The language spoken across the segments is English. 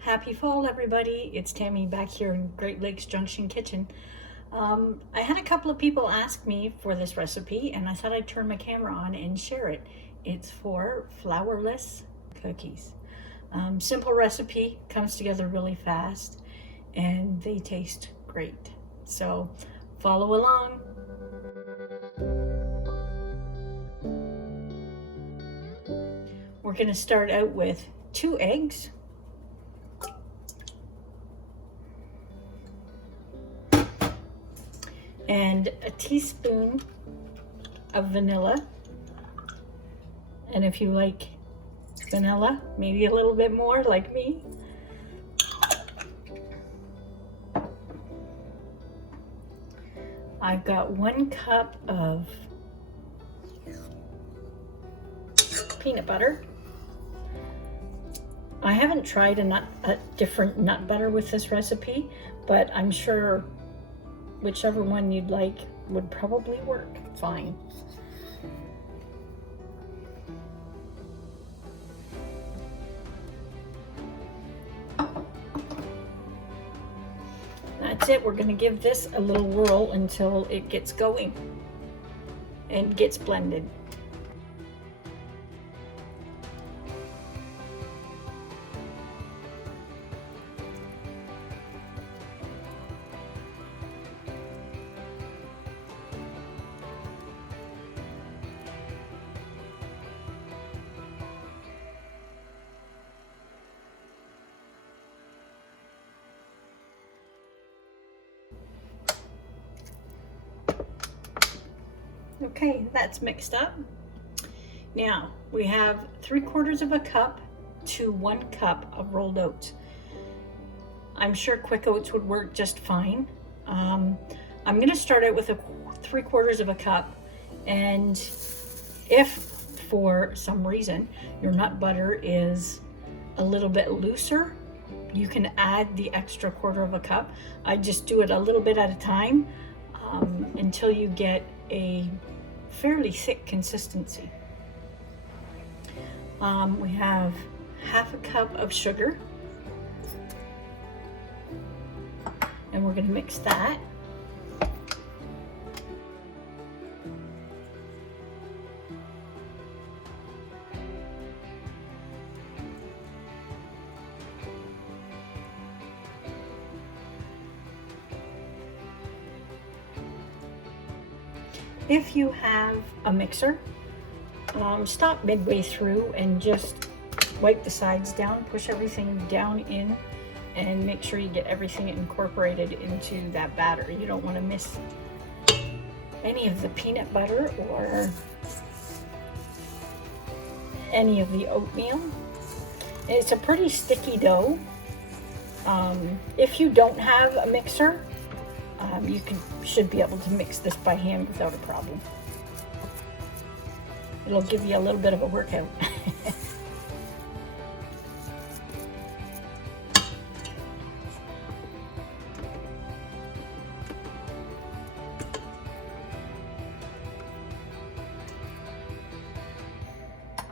Happy fall, everybody. It's Tammy back here in Great Lakes Junction kitchen. I had a couple of people ask me for this recipe and I thought I'd turn my camera on and share it. It's for flourless cookies. Simple recipe, comes together really fast, and they taste great. So follow along. We're going to start out with 2 eggs. And a teaspoon of vanilla. And if you like vanilla, maybe a little bit more like me. I've got 1 cup of peanut butter. I haven't tried a different nut butter with this recipe, but I'm sure whichever one you'd like would probably work fine. That's it. We're going to give this a little whirl until it gets going and gets blended. Okay, that's mixed up. Now we have 3/4 of a cup to 1 cup of rolled oats. I'm sure quick oats would work just fine. I'm going to start out with 3/4 of a cup, and if for some reason your nut butter is a little bit looser, you can add the extra 1/4 of a cup. I just do it a little bit at a time until you get a fairly thick consistency. We have 1/2 cup of sugar, and we're going to mix that. If you have a mixer, stop midway through and just wipe the sides down, push everything down in, and make sure you get everything incorporated into that batter. You don't want to miss any of the peanut butter or any of the oatmeal. It's a pretty sticky dough. If you don't have a mixer, you should be able to mix this by hand without a problem. It'll give you a little bit of a workout.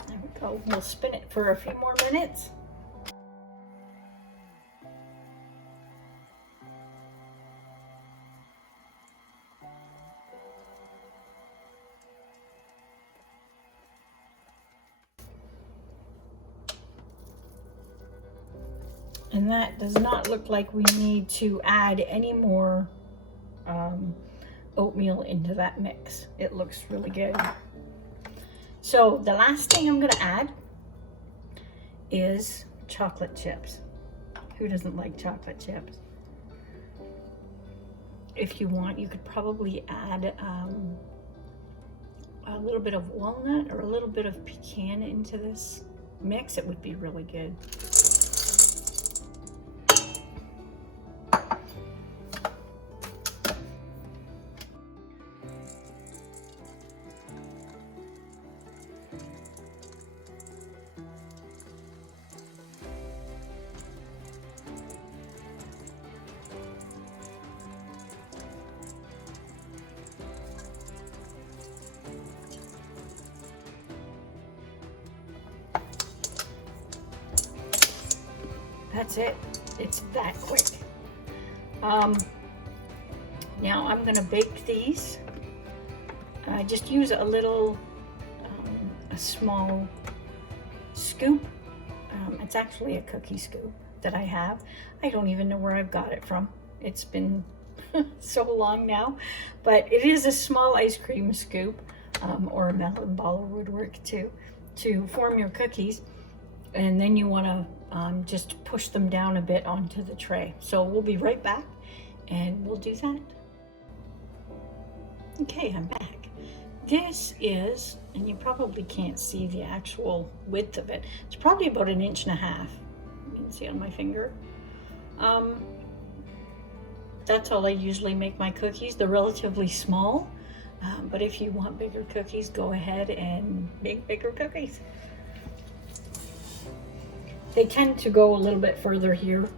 There we go. We'll spin it for a few more minutes. And that does not look like we need to add any more oatmeal into that mix. It looks really good. So the last thing I'm going to add is chocolate chips. Who doesn't like chocolate chips? If you want, you could probably add a little bit of walnut or a little bit of pecan into this mix. It would be really good. That's it. It's that quick. Now I'm gonna bake these. I just use a little, a small scoop. It's actually a cookie scoop that I have. I don't even know where I've got it from. It's been so long now, but it is a small ice cream scoop, or a melon baller would work too, to form your cookies. And then you want to just push them down a bit onto the tray. So we'll be right back and we'll do that. Okay, I'm back. This is, and you probably can't see the actual width of it, it's probably about 1.5 inches. You can see on my finger. That's all I usually make my cookies. They're relatively small, but if you want bigger cookies, go ahead and make bigger cookies. They tend to go a little bit further here.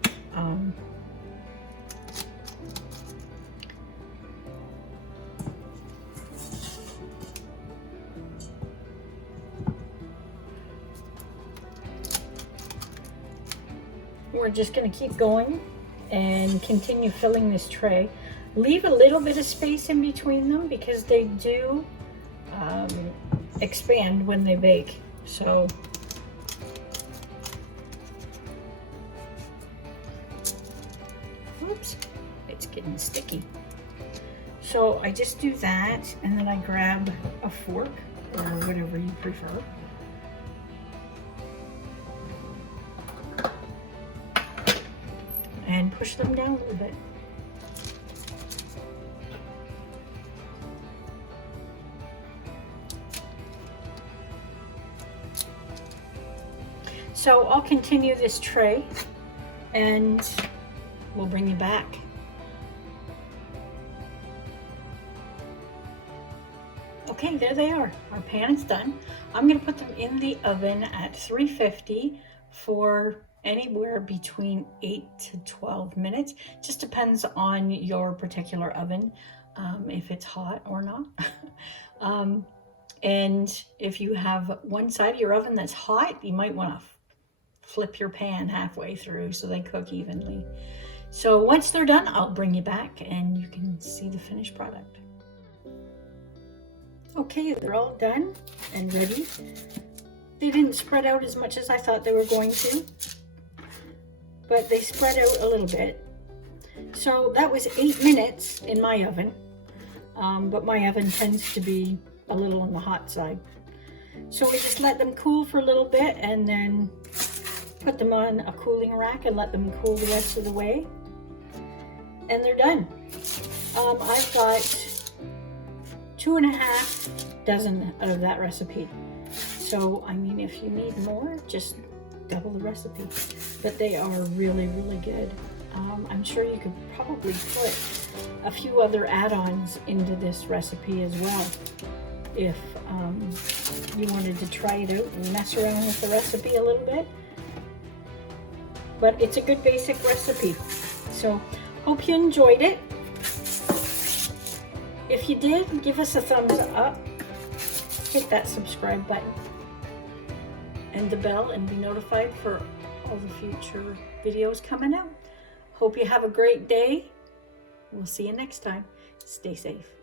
We're just going to keep going and continue filling this tray. Leave a little bit of space in between them because they do expand when they bake. So oops, it's getting sticky. So I just do that, and then I grab a fork or whatever you prefer. And push them down a little bit. So I'll continue this tray and we'll bring you back. Okay, there they are. Our pan is done. I'm going to put them in the oven at 350 for anywhere between 8 to 12 minutes. Just depends on your particular oven, if it's hot or not. And if you have one side of your oven that's hot, you might want to flip your pan halfway through so they cook evenly. So once they're done, I'll bring you back and you can see the finished product. Okay, they're all done and ready. They didn't spread out as much as I thought they were going to, but they spread out a little bit. So that was 8 minutes in my oven, but my oven tends to be a little on the hot side. So we just let them cool for a little bit and then put them on a cooling rack and let them cool the rest of the way. And they're done. I've got 2.5 dozen out of that recipe. So, I mean, if you need more, just double the recipe. But they are really, really good. I'm sure you could probably put a few other add-ons into this recipe as well if you wanted to try it out and mess around with the recipe a little bit. But it's a good basic recipe. So, hope you enjoyed it. If you did, give us a thumbs up. Hit that subscribe button and the bell and be notified for all the future videos coming out. Hope you have a great day. We'll see you next time. Stay safe.